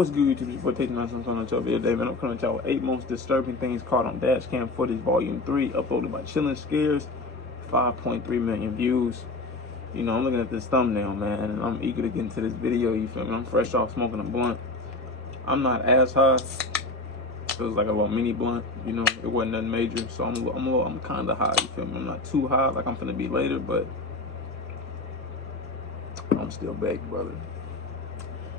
What's good, YouTube? It's your boy taking on some on your video today, man. I'm coming to y'all with 8 most disturbing things caught on Dashcam footage, Volume 3, uploaded by Chillin' Scares, 5.3 million views. You know, I'm looking at this thumbnail, man, and I'm eager to get into this video, you feel me? I'm fresh off smoking a blunt. I'm not as high. It was like a little mini blunt, you know, it wasn't nothing major, so I'm kind of high, you feel me? I'm not too high like I'm finna be later, but I'm still baked, brother.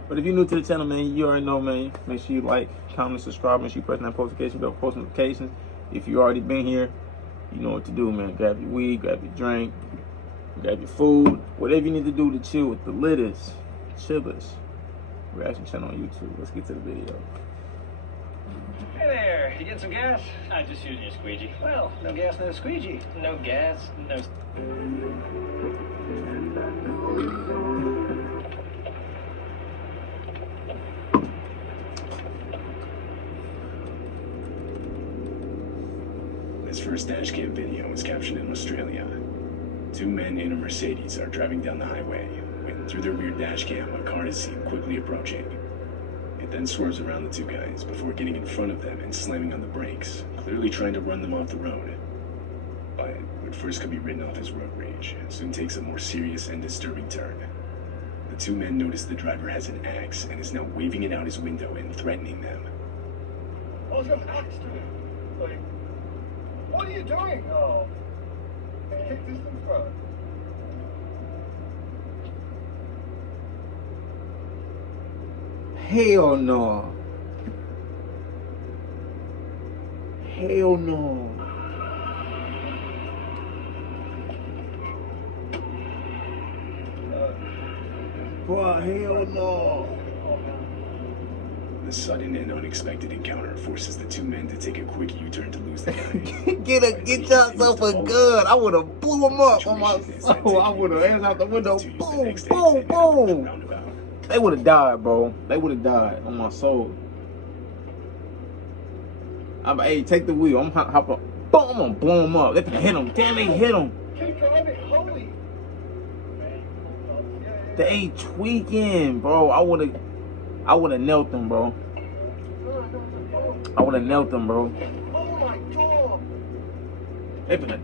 But if you're new to the channel, man, you already know, man. Make sure you like, comment, subscribe. Make sure you press that notification bell, post notifications. If you already been here, you know what to do, man. Grab your weed, grab your drink, grab your food, whatever you need to do to chill with the litters, chillers. Reaction channel on YouTube. Let's get to the video. Hey there, you get some gas? I'm just using your squeegee. Well, no gas, no squeegee. No gas, no... This first dashcam video was captured in Australia. Two men in a Mercedes are driving down the highway when, through their rear dashcam, a car is seen quickly approaching. It then swerves around the two guys before getting in front of them and slamming on the brakes, clearly trying to run them off the road. But what first could be written off as road rage soon takes a more serious and disturbing turn. The two men notice the driver has an axe and is now waving it out his window and threatening them. What's an axe to him? Like, what are you doing? Oh, kick this in front. Hell no. Hell no. Bro, hell no. The sudden and unexpected encounter forces the two men to take a quick U-turn to lose the guy. Get yourself a gun. I would have blew him up on my soul. I would have aimed out the window. Boom, boom, boom. They would have died, bro. They would have died on my soul. Hey, take the wheel. I'm hop up. Boom, I'm gonna blow him up. They can hit him. Damn, they hit him. Keep driving, holy. They tweaking, bro. I would have knelt them, bro. I would have knelt them, bro. Oh my god. They finna.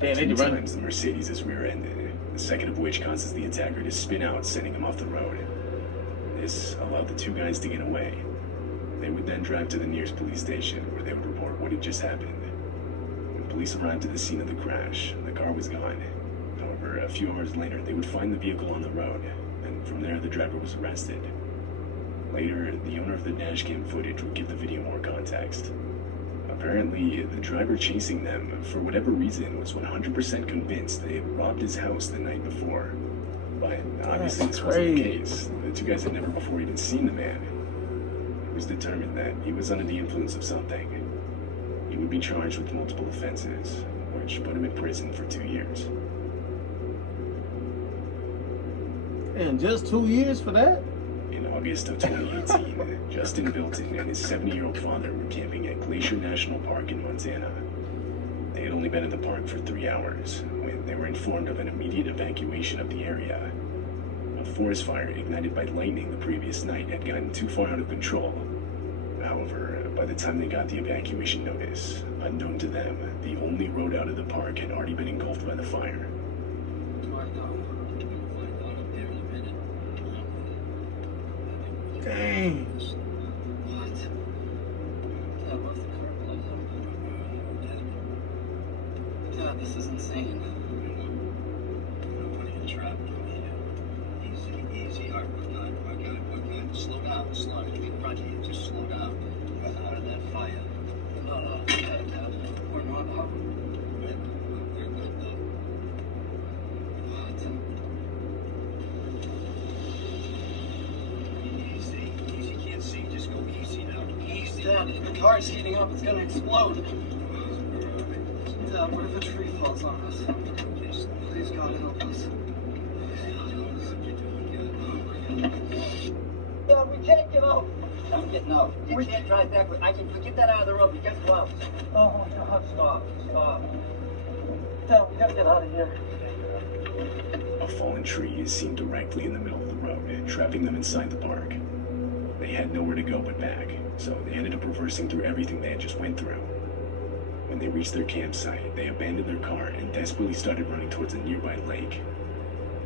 Damn, they Two run. times the Mercedes is rear-ended, the second of which causes the attacker to spin out, sending him off the road. This allowed the two guys to get away. They would then drive to the nearest police station, where they would report what had just happened. When police arrived at the scene of the crash, the car was gone. However, a few hours later, they would find the vehicle on the road, and from there, the driver was arrested. Later, the owner of the dashcam footage would give the video more context. Apparently, the driver chasing them, for whatever reason, was 100% convinced they had robbed his house the night before. But obviously this wasn't the case. The two guys had never before even seen the man. It was determined that he was under the influence of something. He would be charged with multiple offenses, which put him in prison for 2 years. And just 2 years for that? In August of 2018, Justin Bilton and his 70-year-old father were camping at Glacier National Park in Montana. They had only been in the park for 3 hours when they were informed of an immediate evacuation of the area. A forest fire ignited by lightning the previous night had gotten too far out of control. However, by the time they got the evacuation notice, unknown to them, the only road out of the park had already been engulfed by the fire. Dang. God, this is insane. Easy, heart. Okay. Slow down. Be in front of you. Just slow down. You're out of that fire. No. We're not out. We're good, though. What? Easy. Can't see. Just go easy now. Easy. Dad, the car's heating up. It's gonna explode. Dad, what if a tree falls on us? Please, God, help us. Dad, we can't get out. I'm getting out. You can't drive backwards. I can get that out of the road. We got gloves. Oh my god. Stop. Dad, we gotta get out of here. A fallen tree is seen directly in the middle of the road, trapping them inside the park. They had nowhere to go but back, so they ended up reversing through everything they had just went through. When they reached their campsite, they abandoned their car and desperately started running towards a nearby lake.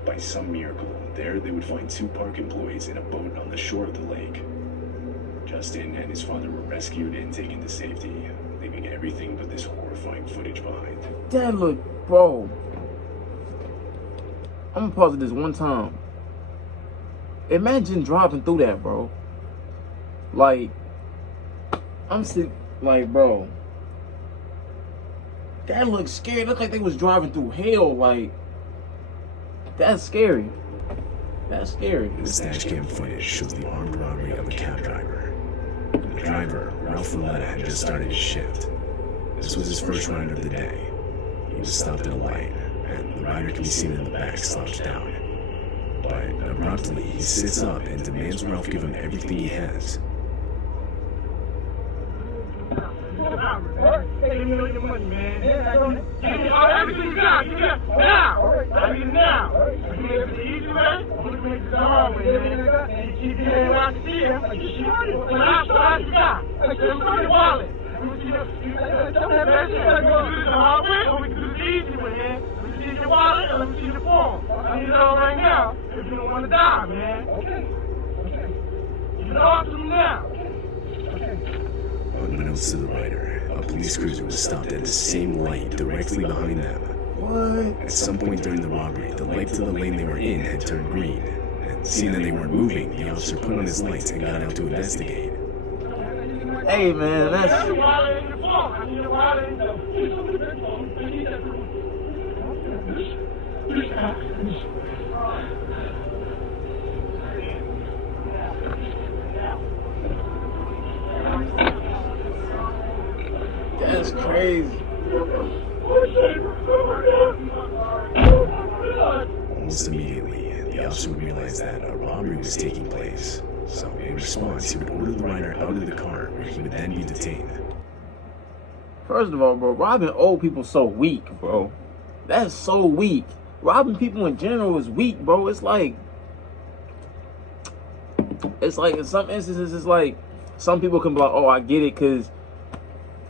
By some miracle, there they would find 2 park employees in a boat on the shore of the lake. Justin and his father were rescued and taken to safety, leaving everything but this horrifying footage behind. That look, bro. I'm gonna pause it this one time. Imagine driving through that, bro. Like, I'm sitting, like, bro. That looks scary. It looked like they was driving through hell. Like, that's scary. That's scary. This dashcam footage shows the armed robbery of a cab driver. The driver, Ralph Valletta, had just started his shift. This was his first ride of the day. He was stopped at a light, and the rider can be seen in the back slouched down. But abruptly, he sits up and demands Ralph give him everything he has. Hey, give me all your money, man. Give me everything you got. Give me now. I need it now. You make it the easy way, or you make it the hard way, man. And you keep your hand where I can see him. You shoot it. When I saw you got. I said, show me the wallet. Let me see your man. We can do this the hard way, or we can do this the easy way, man. Let me see your wallet, and let me see the form. I need it all right now, if you don't want to die, man. Okay. Give it all to me now. Unbeknownst to the rider, a police cruiser was stopped at the same light directly behind them. What? At some point during the robbery, the light to the lane they were in had turned green, and seeing that they weren't moving, the officer put on his lights and got out to investigate. Hey, man, that's... That's crazy. Almost immediately, the officer would realize that a robbery was taking place. So, in response, he would order the rider out of the car, where he would then be detained. First of all, bro, robbing old people so weak, bro. That's so weak. Robbing people in general is weak, bro. It's like in some instances, it's like some people can be like, oh, I get it, because,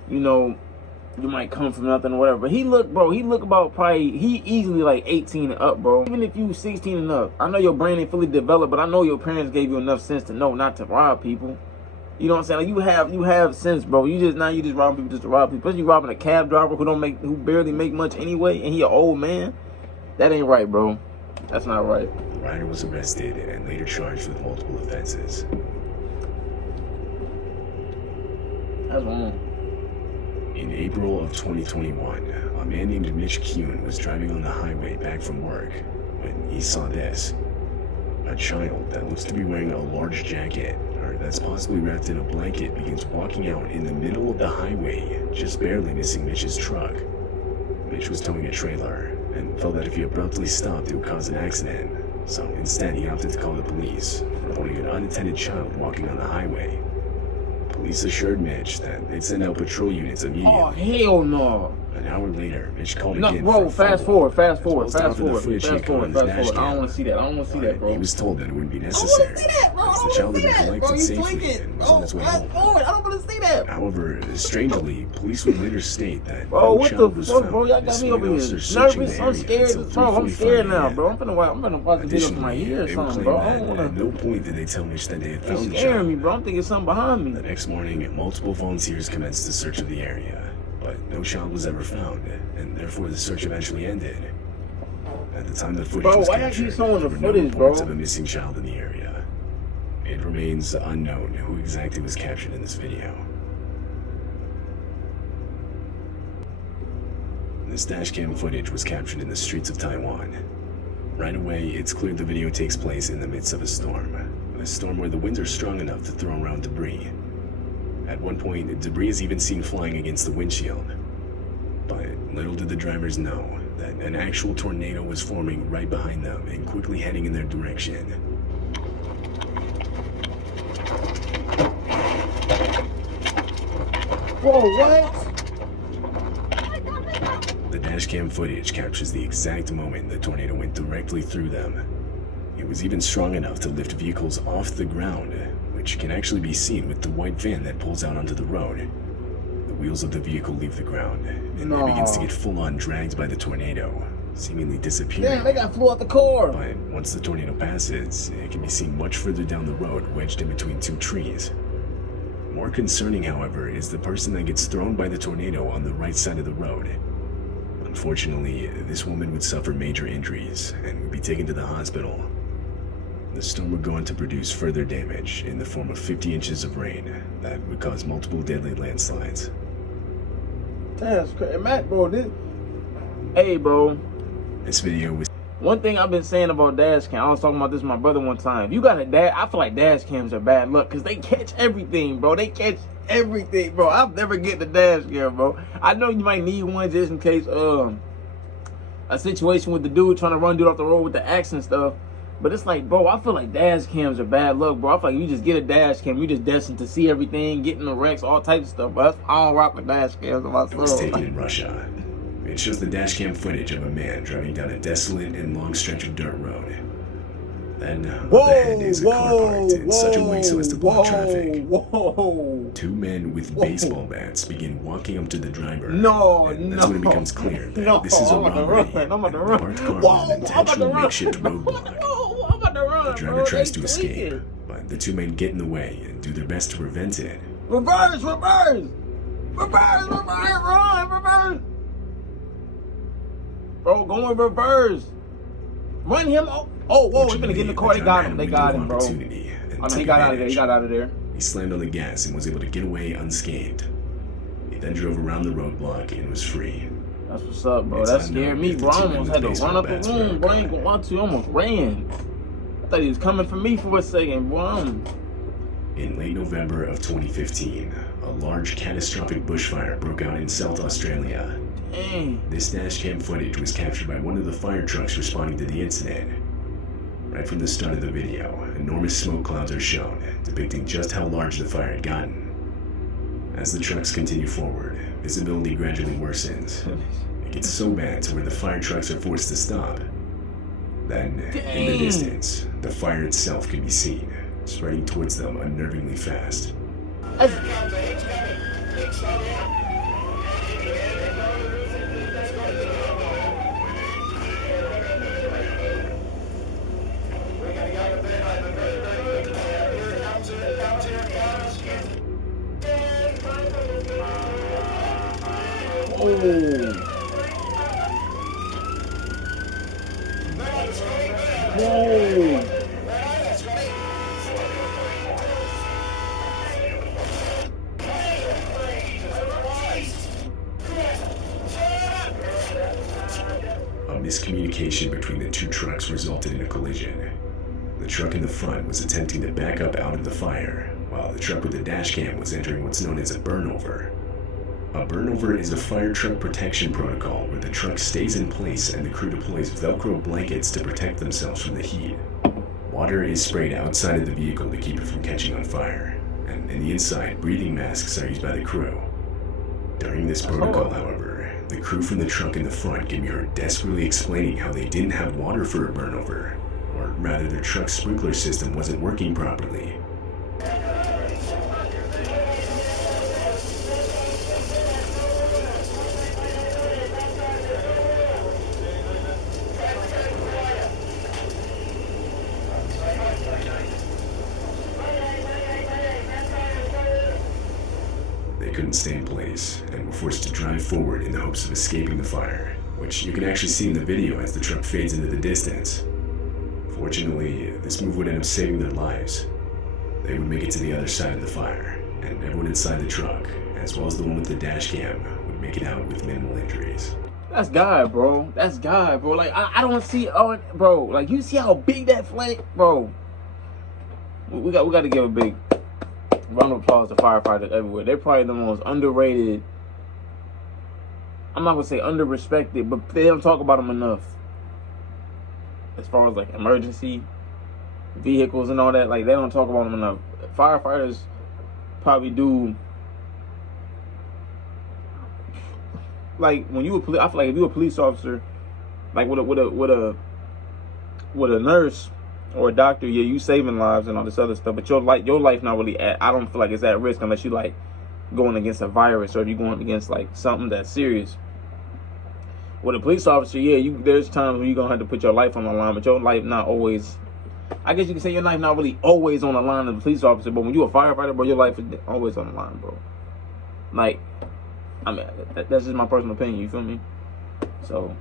you know, you might come from nothing or whatever. But he look about probably, he easily like 18 and up, bro. Even if you 16 and up, I know your brain ain't fully developed, but I know your parents gave you enough sense to know not to rob people. You know what I'm saying? Like, you have sense, bro. You just robbing people just to rob people. Especially robbing a cab driver who barely make much anyway, and he an old man. That ain't right, bro. That's not right. The rider was arrested and later charged with multiple offenses. That's wrong. In April of 2021, a man named Mitch Kuhn was driving on the highway back from work when he saw this. A child that looks to be wearing a large jacket, or that's possibly wrapped in a blanket, begins walking out in the middle of the highway, just barely missing Mitch's truck. Mitch was towing a trailer and felt that if he abruptly stopped, it would cause an accident. So instead, he opted to call the police, reporting an unattended child walking on the highway. Police assured Mitch that they'd send out patrol units immediately. Oh, hell no. An hour later, Mitch called No, again. bro, fast forward. I don't footage want to see that, bro. He was told that it wouldn't be necessary. I don't want to see that, bro. As the child had been collected safely and was on its way home. Forward. I don't want to see that. However, strangely, police would later state that bro, no what child the was fuck, found. bro? Y'all got me over here nervous. I'm scared. Bro, I'm scared now, bro. I'm finna watch the video from my ear or something, bro. I don't want to. At no point did they tell Mitch that they had found the It's scaring child. me, bro. I'm thinking something behind me. The next morning, multiple volunteers commenced the search of the area, but no child was ever found, and therefore the search eventually ended. At the time the footage was why captured, you showing the there were footage, no reports bro? of a missing child in the area. It remains unknown who exactly was captured in this video. This dashcam footage was captured in the streets of Taiwan. Right away, it's clear the video takes place in the midst of a storm where the winds are strong enough to throw around debris. At one point, debris is even seen flying against the windshield. But little did the drivers know that an actual tornado was forming right behind them and quickly heading in their direction. Whoa, what? The dashcam footage captures the exact moment the tornado went directly through them. It was even strong enough to lift vehicles off the ground, which footage can actually be seen with the white van that pulls out onto the road. The wheels of the vehicle leave the ground, and it begins to get full-on dragged by the tornado, seemingly disappearing. Damn, they got flew out the car. But once the tornado passes, it can be seen much further down the road, wedged in between two trees. More concerning, however, is the person that gets thrown by the tornado on the right side of the road. Unfortunately, this woman would suffer major injuries and would be taken to the hospital. The storm would go on to produce further damage in the form of 50 inches of rain that would cause multiple deadly landslides. That's crazy. Matt, bro, hey, bro. This video was... One thing I've been saying about dash cam, I was talking about this with my brother one time. If you got a dash, I feel like dash cams are bad luck because they catch everything, bro. They catch everything, bro. I'll never get the dash cam, bro. I know you might need one just in case a situation with the dude trying to run dude off the road with the axe and stuff. But it's like, bro, I feel like dash cams are bad luck, bro. I feel like you just get a dash cam, you just destined to see everything, get in the wrecks, all types of stuff. But I don't rock with dash cams on my It was taken in Russia. It shows the dashcam footage of a man driving down a desolate and long stretch of dirt road. Then, up ahead is a car parked in such a way so as to block traffic. Two men with baseball bats begin walking up to the driver. That's when it becomes clear that this is a robbery. The parked car was an intentional makeshift roadblock. The driver tries to escape, but the two men get in the way and do their best to prevent it. Reverse! Reverse! Reverse! Reverse! Run! Reverse! Bro, go in reverse. Run him. Oh, whoa, he's gonna get in the car. They got him. They got him, bro. I mean, he got out of there. He got out of there. He slammed on the gas and was able to get away unscathed. He then drove around the roadblock and was free. That's what's up, bro. That scared me, bro. I almost had to run up the room, bro. I ain't gonna want to. I almost ran. I thought he was coming for me for a second, bro. In late November of 2015, a large catastrophic bushfire broke out in South Australia. Dang. This dashcam footage was captured by one of the fire trucks responding to the incident. Right from the start of the video, enormous smoke clouds are shown, depicting just how large the fire had gotten. As the trucks continue forward, visibility gradually worsens. It gets so bad to where the fire trucks are forced to stop. Then, in the distance, the fire itself can be seen, spreading towards them unnervingly fast. A miscommunication between the two trucks resulted in a collision. The truck in the front was attempting to back up out of the fire, while the truck with the dashcam was entering what's known as a burnover. A burnover is a fire truck protection protocol where the truck stays in place and the crew deploys Velcro blankets to protect themselves from the heat. Water is sprayed outside of the vehicle to keep it from catching on fire, and in the inside, breathing masks are used by the crew. During this protocol, however, the crew from the truck in the front can be heard desperately explaining how they didn't have water for a burnover, or rather their truck's sprinkler system wasn't working properly. They couldn't stay in place and were forced to drive forward in the hopes of escaping the fire, which you can actually see in the video as the truck fades into the distance. Fortunately, this move would end up saving their lives. They would make it to the other side of the fire, and everyone inside the truck, as well as the one with the dash cam, would make it out with minimal injuries. That's God, bro. That's God, bro. Like, I don't see, bro, like, you see how big that flank, bro. We got to give a big round of applause to firefighters everywhere. They're probably the most underrated. I'm not gonna say under-respected, but they don't talk about them enough. As far as like emergency vehicles and all that, like they don't talk about them enough. Firefighters probably do. Like when you a police, I feel like if you a police officer, like with a nurse or a doctor, yeah, you saving lives and all this other stuff, but your life not really I don't feel like it's at risk unless you like going against a virus or you going against like something that's serious. With a police officer, yeah, there's times when you're gonna have to put your life on the line, but your life not always. I guess you can say your life not really always on the line as a police officer, but when you're a firefighter, bro, your life is always on the line, bro. Like, I mean, that's just my personal opinion. You feel me? So,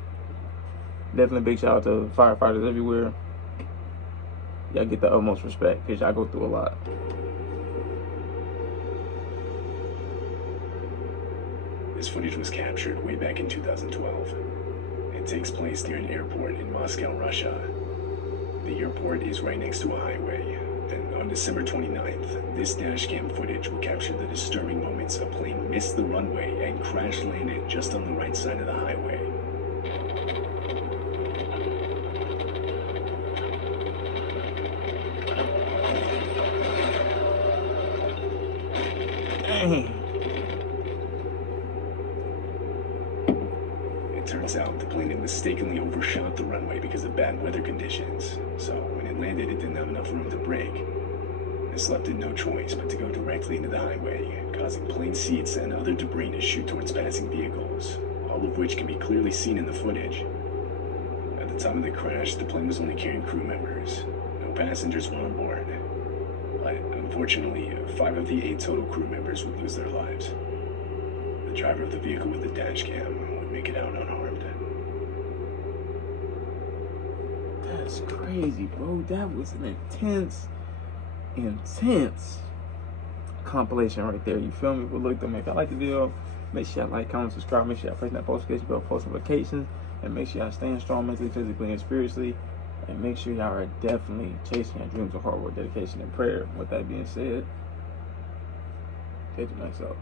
definitely big shout out to firefighters everywhere. Y'all get the utmost respect because y'all go through a lot. This footage was captured way back in 2012. It takes place near an airport in Moscow, Russia. The airport is right next to a highway, and on December 29th, this dashcam footage will capture the disturbing moments a plane missed the runway and crash landed just on the right side of the highway. Dang. It turns out the plane had mistakenly overshot the runway because of bad weather conditions, so when it landed it didn't have enough room to brake. This left it no choice but to go directly into the highway, causing plane seats and other debris to shoot towards passing vehicles, all of which can be clearly seen in the footage. At the time of the crash, the plane was only carrying crew members. No passengers were on board. But unfortunately, 5 of the 8 total crew members would lose their lives. The driver of the vehicle with the dashcam would make it out unharmed. That's crazy, bro. That was an intense compilation right there. You feel me? But look, though, man, if y'all like the video, make sure y'all like, comment, subscribe. Make sure y'all press that notification bell, post notifications, and make sure y'all staying strong mentally, physically, and spiritually. And make sure y'all are definitely chasing your dreams of hard work, dedication, and prayer. With that being said, catch you next up.